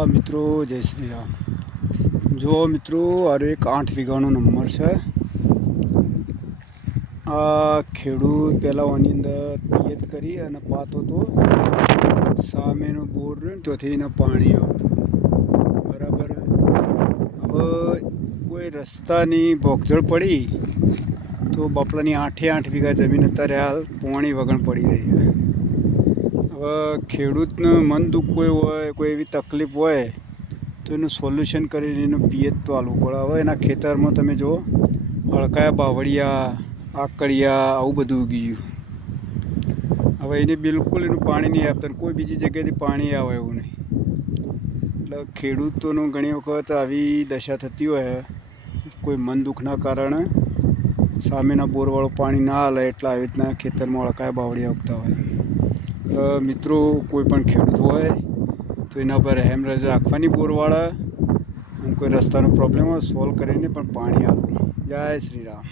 મિત્રો જય શ્રી રામ। જો મિત્રો અરે એક 8 વીઘાનો નંબર છે। આ ખેડૂત પહેલાં આની અંદર પિયત કરી અને પાતો તો સામેનો બોર રહ્યો ને ત્યાંથી એને પાણી આવતું બરાબર। હવે કોઈ રસ્તાની ભોગજળ પડી તો બાપલાની 8 વીઘા જમીન અત્યારે હાલ પાણી વગર પડી રહી છે। હવે ખેડૂતને મન દુઃખ કોઈ હોય, કોઈ એવી તકલીફ હોય તો એનું સોલ્યુશન કરીને એનું પિયત તો આલવું પડે। હવે એના ખેતરમાં તમે જુઓ અળકાયા, બાવળિયા, આકડિયા આવું બધું ઉગી ગયું। હવે એને બિલકુલ એનું પાણી નહીં આપતા, કોઈ બીજી જગ્યાએથી પાણી આવે એવું નહીં। એટલે ખેડૂતોનું ઘણી વખત આવી દશા થતી હોય, કોઈ મન દુઃખના કારણે સામેના બોરવાળો પાણી ના હાલે એટલે આવી રીતના ખેતરમાં અળકાયા, બાવળિયા ઉગતા હોય। મિત્રો કોઈ પણ ખેડૂત હોય તો એના પર રહેમ રાખવાની બોરવાળા, અને કોઈ રસ્તાનો પ્રોબ્લેમ હોય સોલ્વ કરીને પણ પાણી આપવું। જય શ્રી રામ।